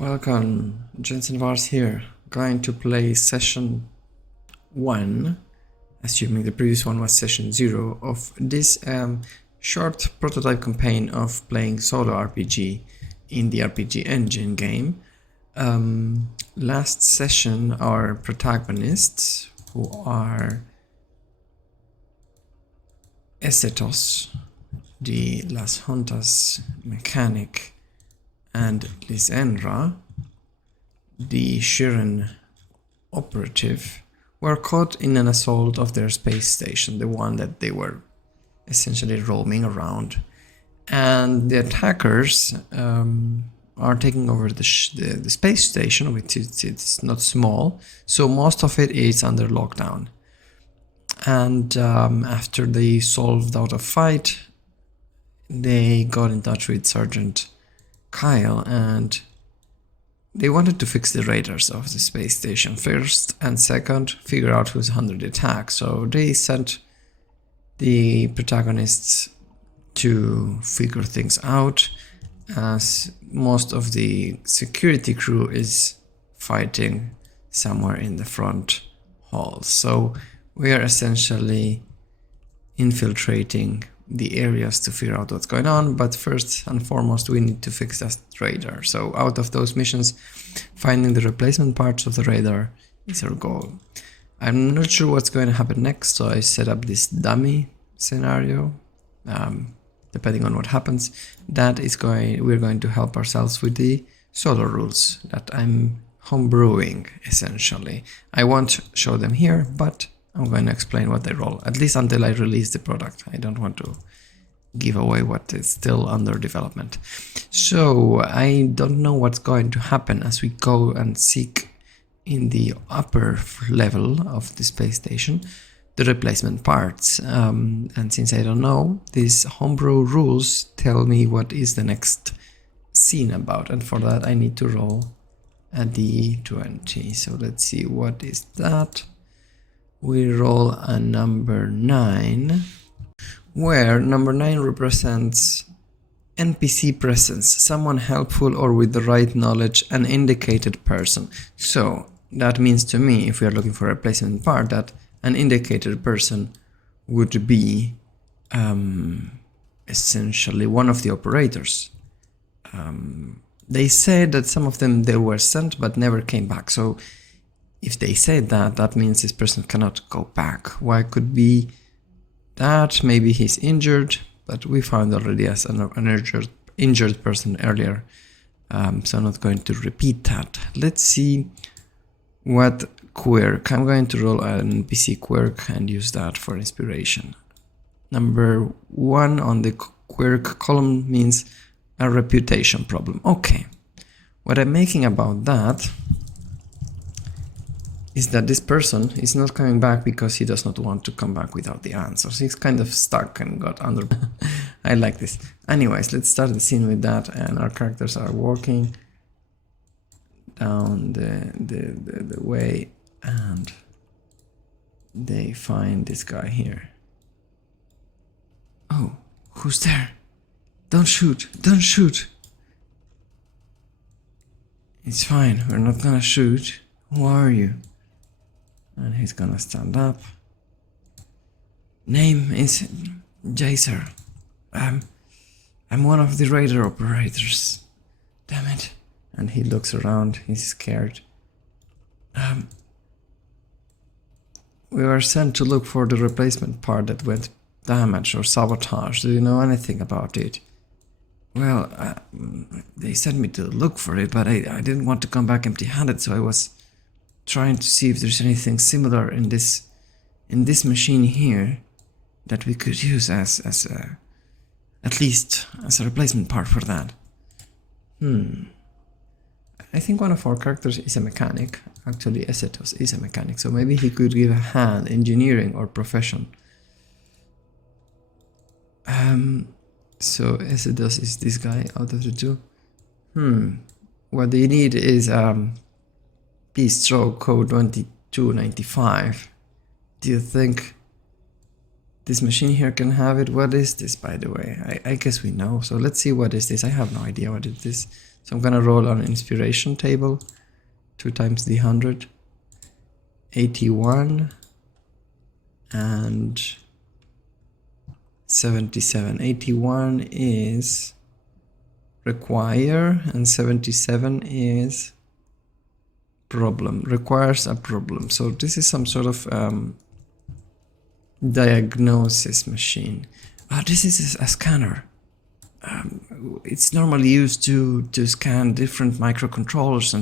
Welcome, Jensen Vars here. Going to play session 1, assuming the previous one was session 0, of this short prototype campaign of playing solo RPG in the RPG Engine game. Last session, our protagonists, who are Esetos, the Las Juntas mechanic, and Lisandra, the Shiren operative, were caught in an assault of their space station, the one that they were essentially roaming around. And the attackers are taking over the space station, which it's not small, so most of it is under lockdown. And after they solved out a fight, they got in touch with Sergeant Kyle, and they wanted to fix the radars of the space station first, and second, figure out who's under the attack. So they sent the protagonists to figure things out, as most of the security crew is fighting somewhere in the front hall. So we are essentially infiltrating the areas to figure out what's going on, but first and foremost we need to fix that radar. So out of those missions, finding the replacement parts of the radar is our goal. I'm not sure what's going to happen next, so I set up this dummy scenario. Depending on what happens, we're going to help ourselves with the solo rules that I'm homebrewing essentially. I won't show them here, but I'm going to explain what they roll, at least until I release the product. I don't want to give away what is still under development. So I don't know what's going to happen as we go and seek in the upper level of the space station the replacement parts. And since I don't know, these homebrew rules tell me what is the next scene about, and for that I need to roll a d20. So let's see, what is that? We roll a number 9, where number 9 represents NPC presence, someone helpful or with the right knowledge, an indicated person. So that means to me, if we are looking for a replacement part, that an indicated person would be essentially one of the operators. They said that some of them they were sent but never came back. So if they say that, that means this person cannot go back. Why could be that? Maybe he's injured, but we found already as an injured person earlier. So I'm not going to repeat that. Let's see what quirk. I'm going to roll an NPC quirk and use that for inspiration. Number 1 on the quirk column means a reputation problem. Okay. What I'm making about that is that this person is not coming back because he does not want to come back without the answers. He's kind of stuck and got under. I like this. Anyways, let's start the scene with that, and our characters are walking down the way, and they find this guy here. Oh, who's there? Don't shoot, don't shoot. It's fine, we're not gonna shoot. Who are you? And he's gonna stand up. Name is Jaser. I'm one of the radar operators. Damn it. And he looks around, he's scared. We were sent to look for the replacement part that went damaged or sabotaged. Do you know anything about it? Well, they sent me to look for it, but I didn't want to come back empty-handed, so I was trying to see if there's anything similar in this machine here that we could use as at least as a replacement part for that. I think one of our characters is a mechanic. Actually, Esetos is a mechanic, so maybe he could give a hand, engineering or profession. So Esetos is this guy out of the two. What they need is P-stroke code 2295. Do you think this machine here can have it? What is this, by the way? I guess we know. So let's see what is this. I have no idea what it is. So I'm gonna roll on inspiration table. 2 times the 100. 81 and 77. 81 is require and 77 is problem. Requires a problem. So this is some sort of diagnosis machine. This is a scanner. It's normally used to scan different microcontrollers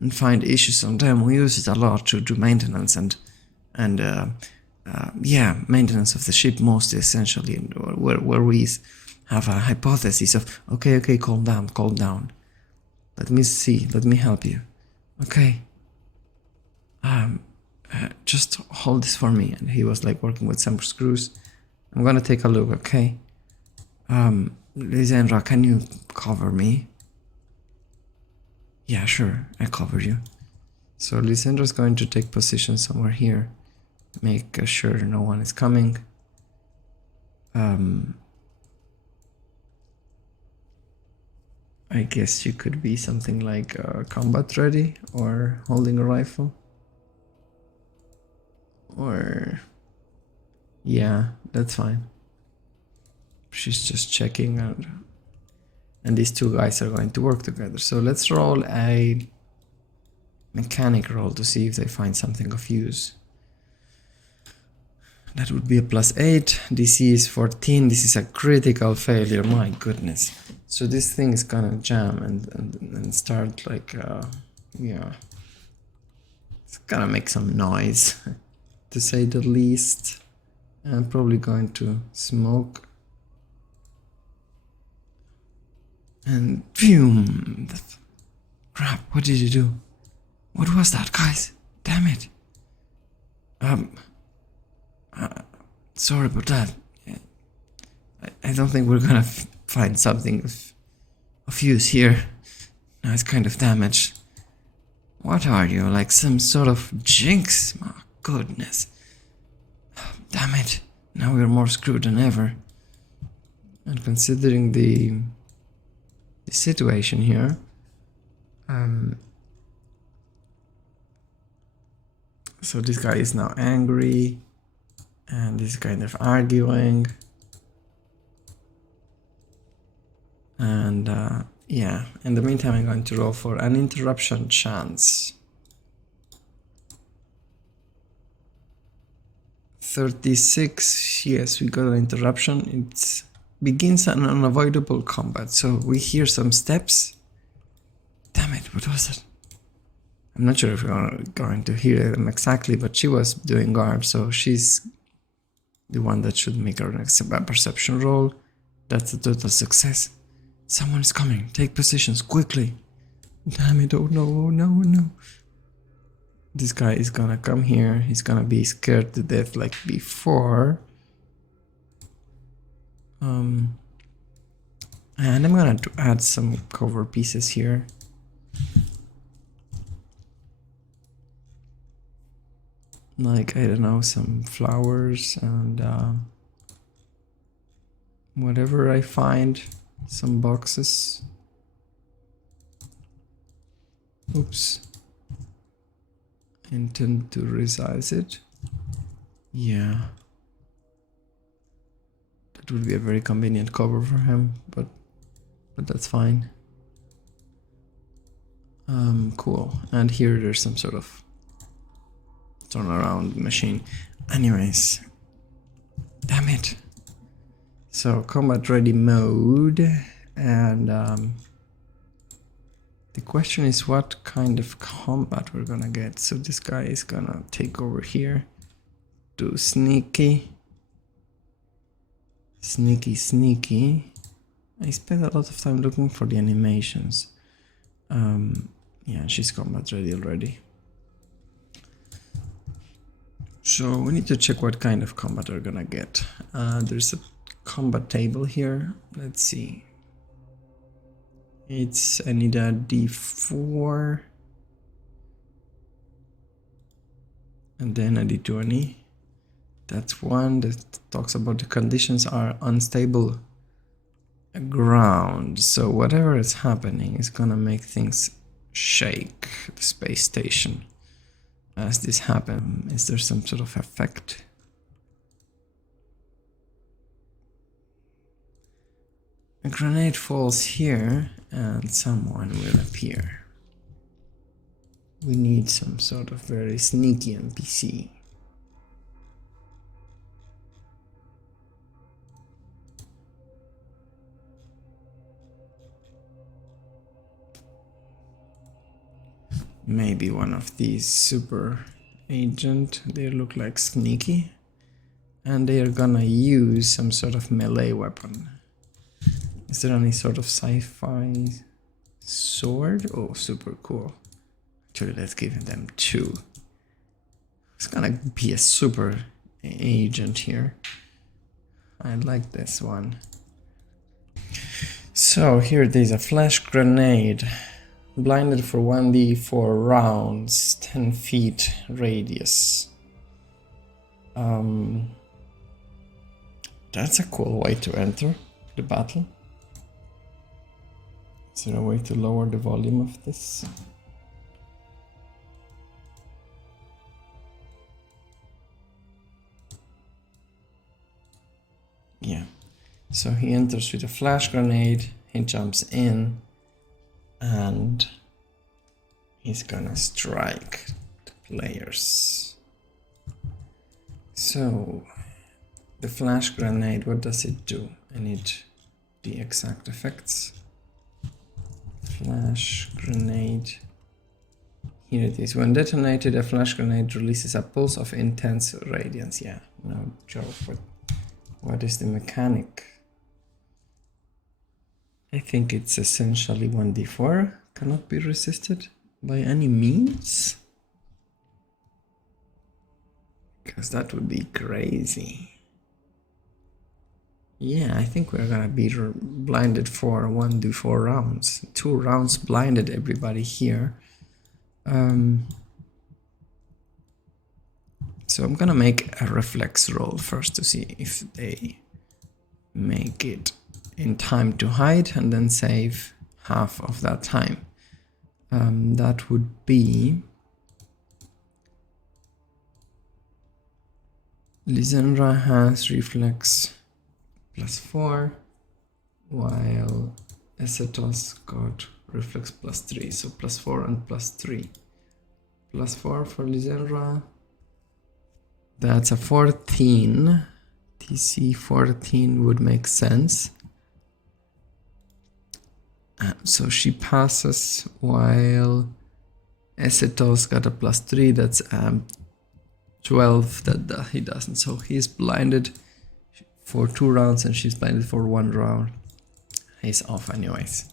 and find issues on them. We use it a lot to do maintenance and yeah, maintenance of the ship mostly, essentially, where we have a hypothesis of okay, calm down. Let me see, let me help you. Okay. Just hold this for me. And he was like working with some screws. I'm gonna take a look, okay? Lisandra, can you cover me? Yeah, sure, I cover you. So Lisandra's going to take position somewhere here. Make sure no one is coming. I guess you could be something like combat ready or holding a rifle. Or yeah, that's fine. She's just checking out. And these two guys are going to work together. So let's roll a mechanic roll to see if they find something of use. That would be a +8. DC is 14. This is a critical failure. My goodness. So this thing is gonna jam and start like, yeah. It's gonna make some noise, to say the least. I'm probably going to smoke. And phew, crap, what did you do? What was that, guys? Damn it. Sorry about that. I don't think we're gonna find something of use here. No, it's kind of damaged. What are you, like some sort of jinx? My goodness. Damn it. Now we're more screwed than ever. And considering the situation here, so this guy is now angry and is kind of arguing, and yeah, in the meantime I'm going to roll for an interruption chance. 36. Yes, we got an interruption. It begins an unavoidable combat. So we hear some steps. Damn it, what was it? I'm not sure if we're going to hear them exactly, but she was doing guard, so she's the one that should make her next perception roll. That's a total success. Someone is coming. Take positions quickly. Damn it, oh no, oh no, oh no. This guy is gonna come here. He's gonna be scared to death like before. And I'm gonna add some cover pieces here. Like, I don't know, some flowers and whatever I find, some boxes. Oops. Intend to resize it. Yeah. That would be a very convenient cover for him, but that's fine. Cool. And here there's some sort of turnaround machine. Anyways, damn it. So combat ready mode, and the question is what kind of combat we're gonna get. So this guy is gonna take over here, do sneaky. I spent a lot of time looking for the animations. Yeah, she's combat ready already. So we need to check what kind of combat we're gonna get. There's a combat table here. Let's see. I need a D4 and then a D20. That's one that talks about the conditions are unstable ground, so whatever is happening is gonna make things shake the space station as this happens. Is there some sort of effect? A grenade falls here and someone will appear. We need some sort of very sneaky NPC. Maybe one of these super agent. They look like sneaky. And they are gonna use some sort of melee weapon. Is there any sort of sci-fi sword? Oh, super cool. Actually, let's give them two. It's gonna be a super agent here. I like this one. So here there's a flash grenade. Blinded for 1d4 rounds, 10 feet radius. That's a cool way to enter the battle. Is there a way to lower the volume of this? Yeah. So he enters with a flash grenade, he jumps in, and he's gonna strike the players. So the flash grenade, what does it do? I need the exact effects. Flash grenade. Here it is. When detonated, a flash grenade releases a pulse of intense radiance. Yeah, no joke, but what is the mechanic? I think it's essentially 1d4, cannot be resisted by any means. Because that would be crazy. Yeah, I think we're gonna be blinded for 1d4 rounds. 2 rounds blinded everybody here. So I'm gonna make a reflex roll first to see if they make it in time to hide and then save half of that time. That would be Lysandra has reflex +4 while Essetos got reflex +3, so +4 and +3. +4 for Lysandra, that's a 14. TC 14 would make sense. So she passes while Essetos got a +3, that's 12 that he doesn't. So he's blinded for 2 rounds and she's blinded for 1 round. He's off anyways.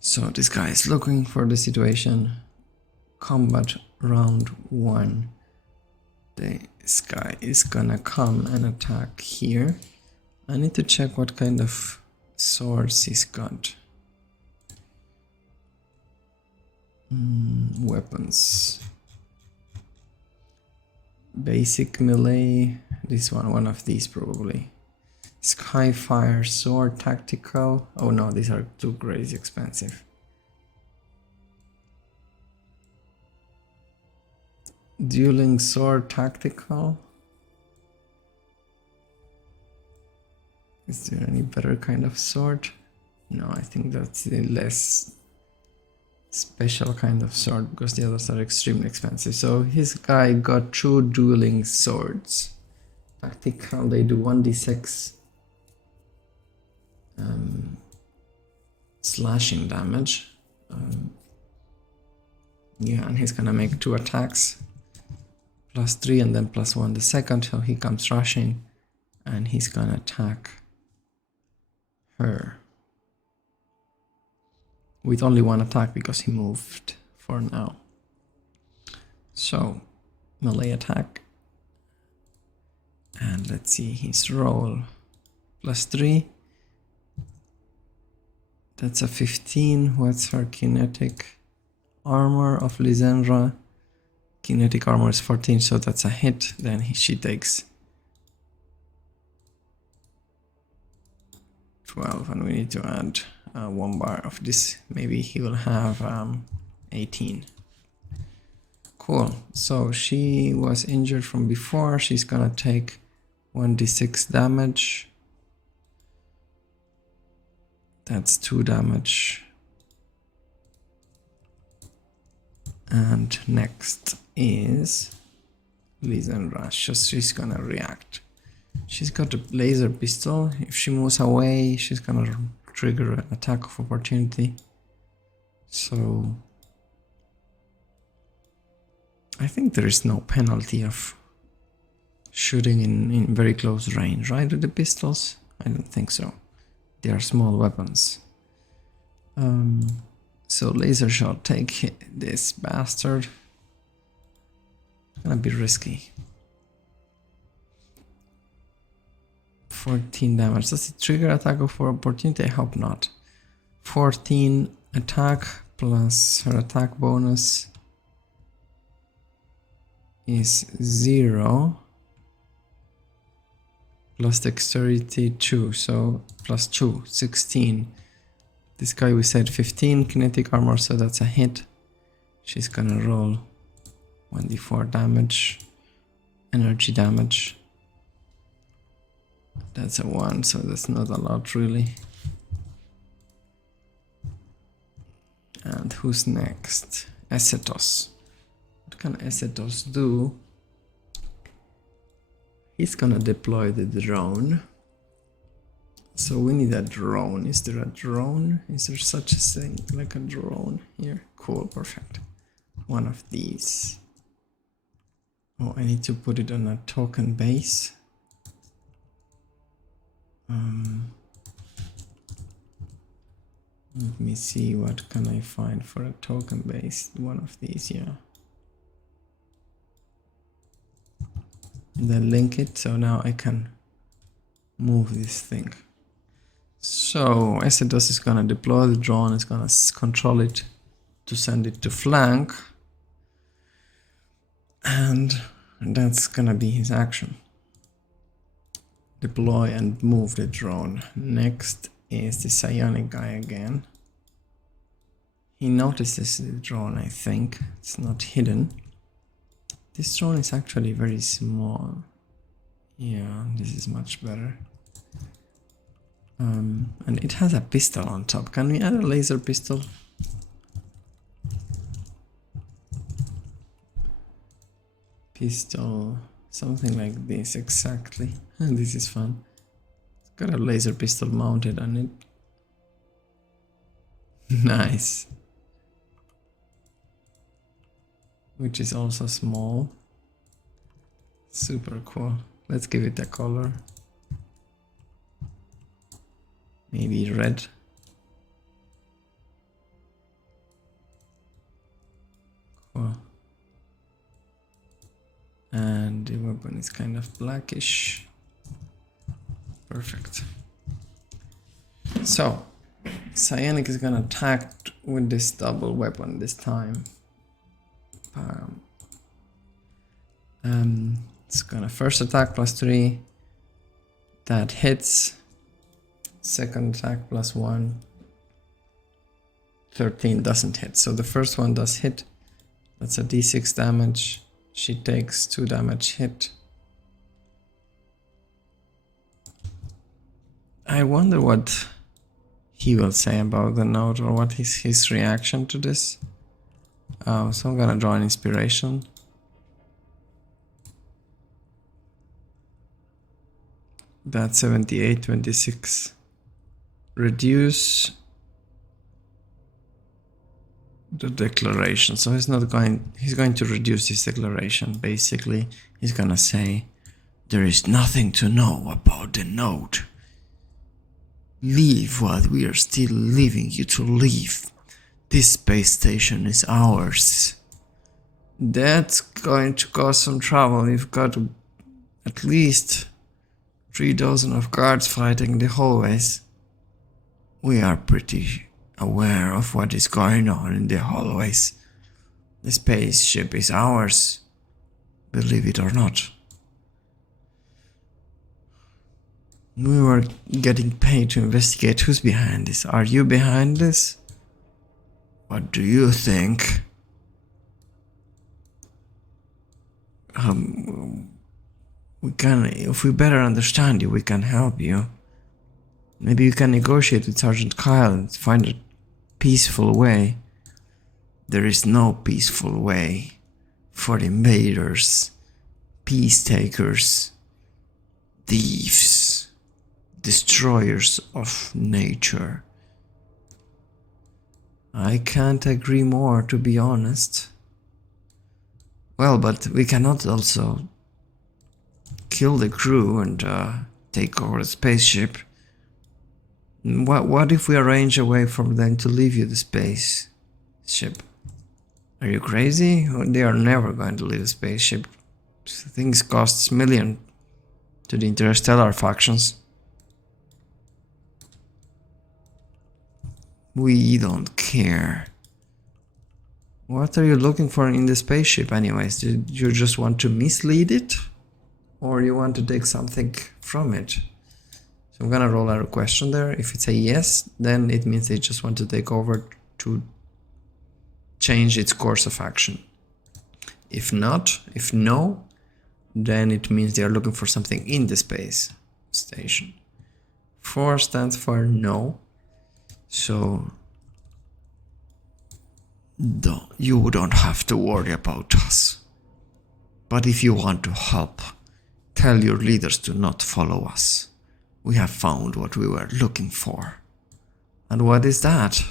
So this guy is looking for the situation. Combat round 1. This guy is gonna come and attack here. I need to check what kind of swords he's got. Weapons. Basic melee. This one of these probably. Skyfire sword, tactical. Oh no, these are too crazy expensive. Dueling sword, tactical. Is there any better kind of sword? No, I think that's the less special kind of sword because the others are extremely expensive. So his guy got 2 dueling swords. Tactical, they do 1d6 slashing damage. Yeah, and he's gonna make 2 attacks. +3 and then +1 the second, so he comes rushing and he's gonna attack her with only 1 attack because he moved for now. So melee attack, and let's see his roll. +3, that's a 15. What's her kinetic armor of Lysandra? Kinetic armor is 14, so that's a hit. Then she takes 12, and we need to add 1 bar of this. Maybe he will have 18. Cool. So she was injured from before. She's gonna take 1d6 damage. That's 2 damage. And next is Lisandra. She's gonna react. She's got a laser pistol. If she moves away, she's gonna trigger an attack of opportunity. So I think there is no penalty of shooting in very close range, right? With the pistols? I don't think so. They are small weapons. So laser shot, take this bastard. It's gonna be risky. 14 damage. Does it trigger attack of opportunity? I hope not. 14 attack plus her attack bonus is 0 plus dexterity 2, so plus 2, 16. This guy we said 15 kinetic armor, so that's a hit. She's gonna roll 1d4 damage, energy damage. That's a 1, so that's not a lot really. And who's next? Acetos. What can Acetos do? He's gonna deploy the drone. So we need a drone. Is there a drone? Is there such a thing like a drone here? Cool, perfect. One of these. Oh, I need to put it on a token base. Let me see, what can I find for a token base? One of these, yeah. And then link it, so now I can move this thing. So Acetos is gonna deploy the drone, is gonna control it to send it to flank. And that's gonna be his action. Deploy and move the drone. Next is the psionic guy again. He notices the drone, I think. It's not hidden. This drone is actually very small. Yeah, this is much better. And it has a pistol on top. Can we add a laser pistol? Pistol, something like this, exactly. And this is fun. It's got a laser pistol mounted on it. Nice. Which is also small. Super cool. Let's give it a color. Maybe red. Cool. And the weapon is kind of blackish. Perfect. So, Psionic is gonna attack with this double weapon this time. It's gonna first attack +3. That hits. Second attack +1. 13 doesn't hit. So the first one does hit. That's a d6 damage. She takes 2 damage hit. I wonder what he will say about the note, or what is his reaction to this. So I'm gonna draw an inspiration. That's 78, 26. Reduce the declaration. So he's going to reduce his declaration. Basically, he's gonna say, there is nothing to know about the note. Leave while we are still leaving you to leave. This space station is ours. That's going to cause some trouble. We've got at least 3 dozen of guards fighting the hallways. We are pretty aware of what is going on in the hallways. The spaceship is ours, believe it or not. We were getting paid to investigate. Who's behind this? Are you behind this? What do you think? We can, if we better understand you, we can help you. Maybe you can negotiate with Sergeant Kyle and find a peaceful way. There is no peaceful way for invaders, peace takers, thieves, destroyers of nature. I can't agree more, to be honest. Well, but we cannot also kill the crew and take over the spaceship. What if we arrange a way for them to leave you the spaceship? Are you crazy? They are never going to leave the spaceship. Things cost millions to the interstellar factions. We don't care. What are you looking for in the spaceship anyways? Do you just want to mislead it? Or you want to take something from it? So I'm gonna roll a question there. If it's a yes, then it means they just want to take over to change its course of action. If not, if no, then it means they are looking for something in the space station. 4 stands for no. So you don't have to worry about us. But if you want to help, tell your leaders to not follow us. We have found what we were looking for. And what is that?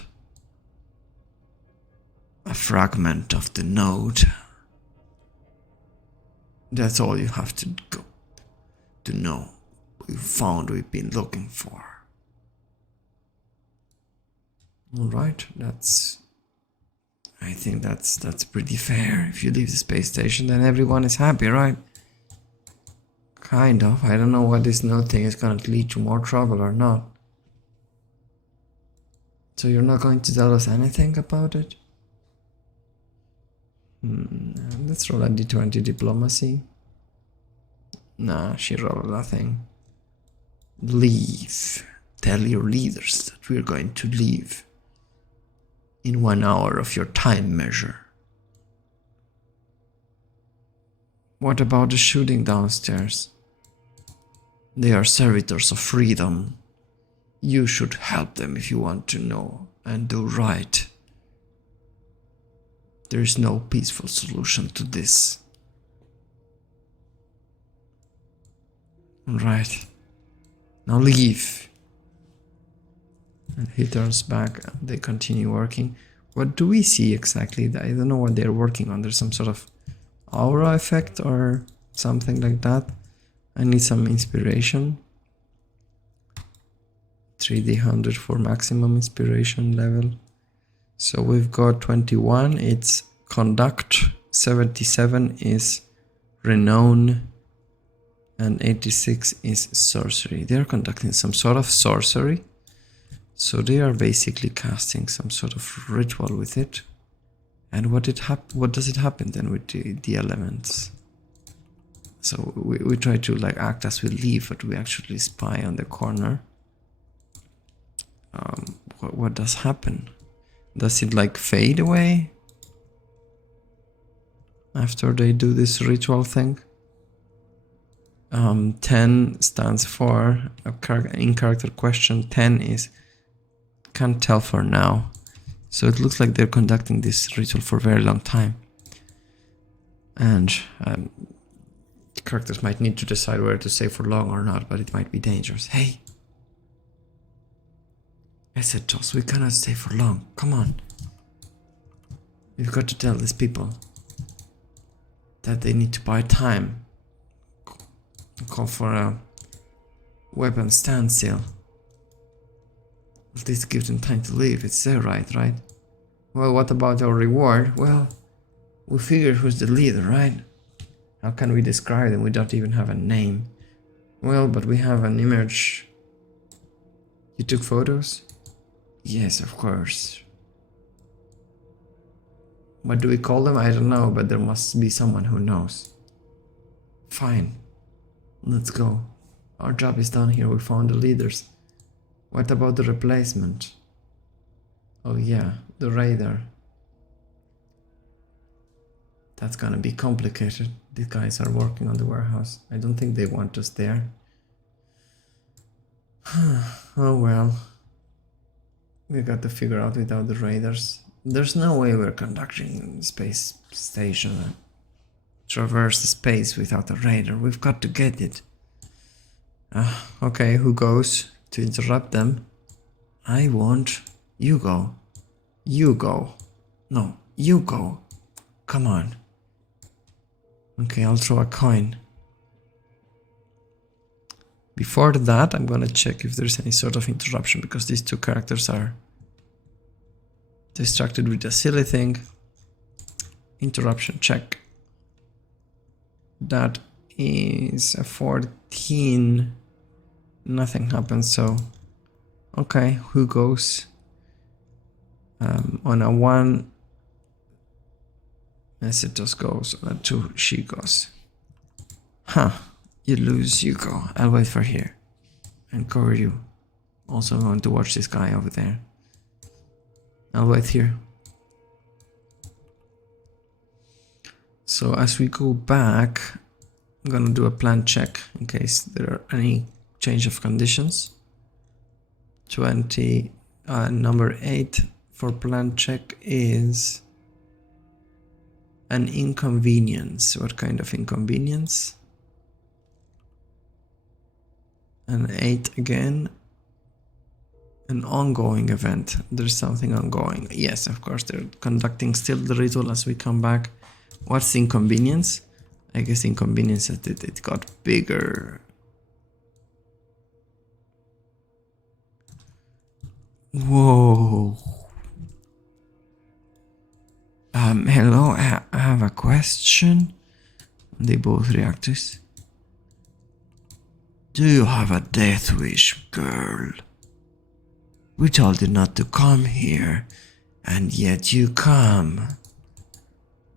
A fragment of the node. That's all you have to go to know. We found what we've been looking for. Alright, I think that's pretty fair. If you leave the space station, then everyone is happy, right? Kind of. I don't know what this node thing is going to lead to more trouble or not. So you're not going to tell us anything about it? Let's roll a d20 diplomacy. Nah, she rolled nothing. Leave. Tell your leaders that we're going to leave in 1 hour of your time measure. What about the shooting downstairs? They are servitors of freedom. You should help them if you want to know and do right. There is no peaceful solution to this. Alright. Now leave. And he turns back and they continue working. What do we see exactly? I don't know what they're working on. There's some sort of aura effect or something like that. I need some inspiration. 3D 100 for maximum inspiration level. So we've got 21, it's conduct, 77 is renown, and 86 is sorcery. They're conducting some sort of sorcery. So they are basically casting some sort of ritual with it. And what does it happen then with the elements? So we try to like act as we leave, but we actually spy on the corner. What does happen? Does it like fade away after they do this ritual thing? 10 stands for in character question. 10 is can't tell for now. So it looks like they're conducting this ritual for a very long time. And characters might need to decide whether to stay for long or not, but it might be dangerous. Hey! I said, Joss, we cannot stay for long. Come on. We've got to tell these people that they need to buy time. Call for a weapon standstill. At least give them time to leave. It's their right? Well, what about our reward? Well, we figure who's the leader, right? How can we describe them? We don't even have a name. Well, but we have an image. You took photos? Yes, of course. What do we call them? I don't know, but there must be someone who knows. Fine. Let's go. Our job is done here. We found the leaders. What about the replacement? Oh yeah, the radar. That's gonna be complicated. These guys are working on the warehouse. I don't think they want us there. Oh well. We got to figure out without the radars. There's no way we're conducting space station traverse the space without a radar. We've got to get it. Okay, who goes to interrupt them? I won't. You go. You go. No, you go. Come on. Okay, I'll throw a coin. Before that, I'm gonna check if there's any sort of interruption, because these two characters are distracted with a silly thing. Interruption check. That is a 14. Nothing happens, so okay, who goes? On a 1, Mesitos goes. On a 2, she goes. Huh, you lose, you go. I'll wait for here and cover you. Also going to watch this guy over there. I'll wait here. So as we go back, I'm gonna do a plan check in case there are any change of conditions. 20, number 8 for plan check is an inconvenience. What kind of inconvenience? An 8 again. An ongoing event. There's something ongoing. Yes, of course, they're conducting still the ritual as we come back. What's the inconvenience? I guess the inconvenience is that it got bigger. Whoa. Hello, I have a question. They both react to this. Do you have a death wish, girl? We told you not to come here, and yet you come.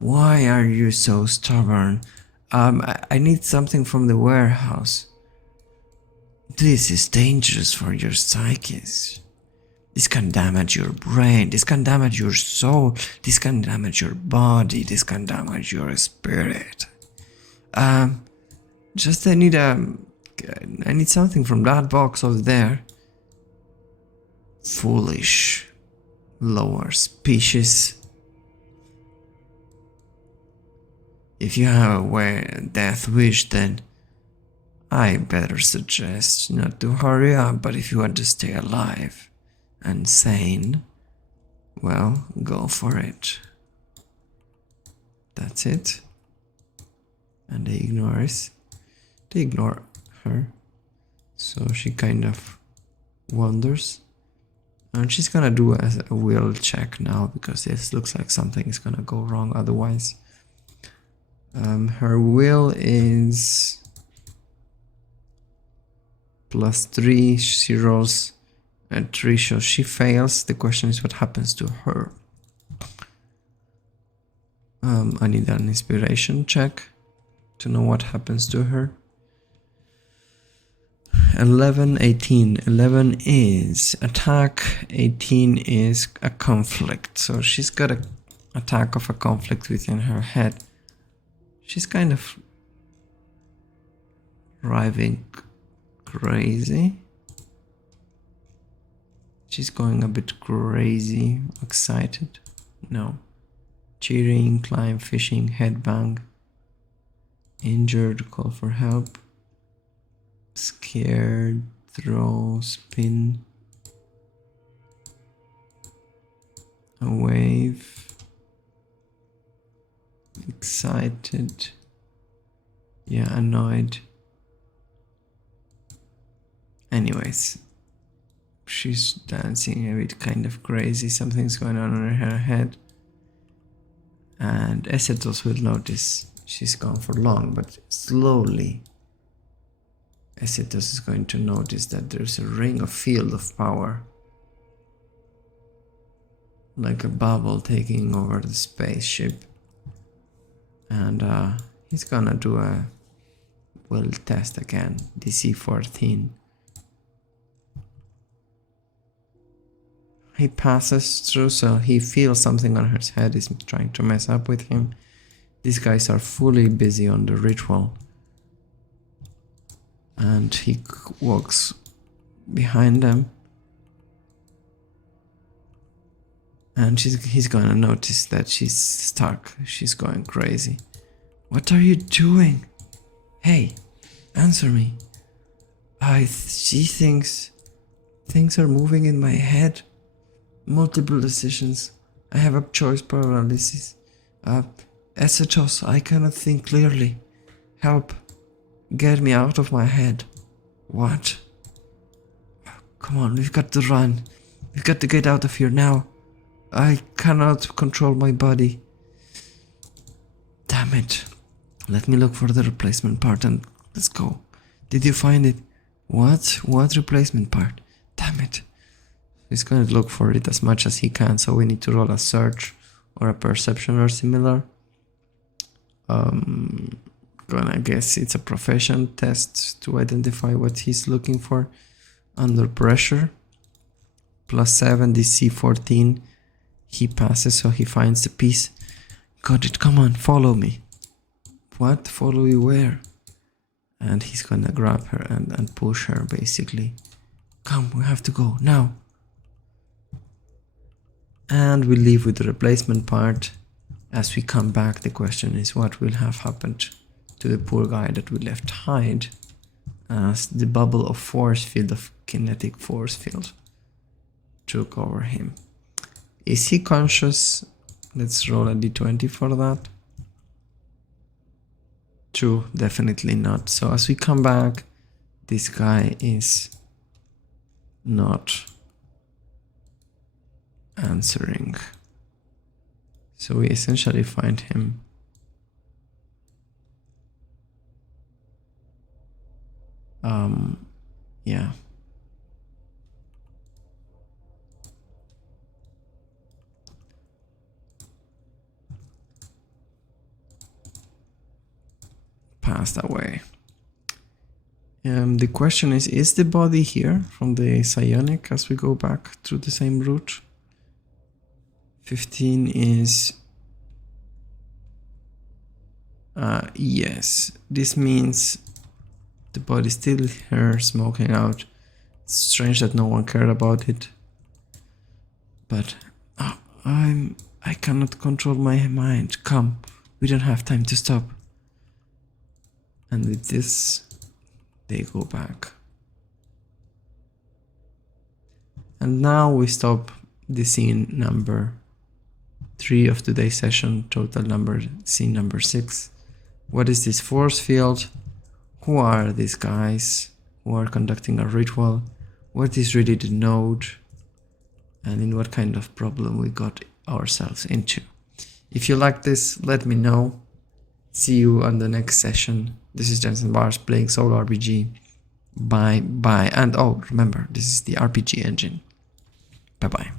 Why are you so stubborn? I need something from the warehouse. This is dangerous for your psyche. This can damage your brain, this can damage your soul, this can damage your body, this can damage your spirit. Just I need something from that box over there. Foolish lower species. If you have a death wish, then I better suggest not to hurry up, but if you want to stay alive and sane, well, go for it. That's it. And they ignore her. So she kind of wanders. And she's gonna do a will check now, because this looks like something is gonna go wrong otherwise. Her will is +3. She rolls a 3, so she fails. The question is what happens to her. I need an inspiration check to know what happens to her. 11, 18. 11 is attack, 18 is a conflict. So she's got an attack of a conflict within her head. She's kind of driving crazy. She's going a bit crazy, excited. No. Cheering, climb, fishing, headbang. Injured, call for help. Scared, throw, spin. A wave. Excited. Yeah, annoyed. Anyways, she's dancing a bit kind of crazy. Something's going on in her head. And Esetos will notice she's gone for long, but slowly Esetos is going to notice that there's a ring of field of power. Like a bubble taking over the spaceship. And he's gonna do a we'll test again. DC 14. He passes through, so he feels something on his head is trying to mess up with him. These guys are fully busy on the ritual. And he walks behind them. And he's gonna notice that she's stuck. She's going crazy. What are you doing? Hey, answer me. She thinks things are moving in my head. Multiple decisions. I have a choice paralysis. Esetos, I cannot think clearly. Help. Get me out of my head. What? Come on, we've got to run. We've got to get out of here now. I cannot control my body. Damn it. Let me look for the replacement part and let's go. Did you find it? What? What replacement part? Damn it. He's going to look for it as much as he can, so we need to roll a search or a perception or similar. Gonna guess it's a profession test to identify what he's looking for. Under pressure. +7 DC 14. He passes, so he finds the piece. Got it, come on, follow me. What? Follow you where? And he's gonna grab her and push her, basically. Come, we have to go, now. And we leave with the replacement part. As we come back, the question is what will have happened to the poor guy that we left hide, as the bubble of force field, of kinetic force field, took over him. Is he conscious? Let's roll a d20 for that. True, definitely not. So as we come back, this guy is not answering. So we essentially find him yeah. Passed away. The question is the body here from the psionic as we go back through the same route? 15 is yes. This means the body's still here smoking out. It's strange that no one cared about it. But I cannot control my mind. Come, we don't have time to stop. And with this, they go back. And now we stop the scene number 3 of today's session, total number, scene number 6. What is this force field? Who are these guys who are conducting a ritual? What is really the node? And in what kind of problem we got ourselves into? If you like this, let me know. See you on the next session. This is Jensen Bars playing Solo RPG. Bye bye. And oh, remember, this is the RPG engine. Bye bye.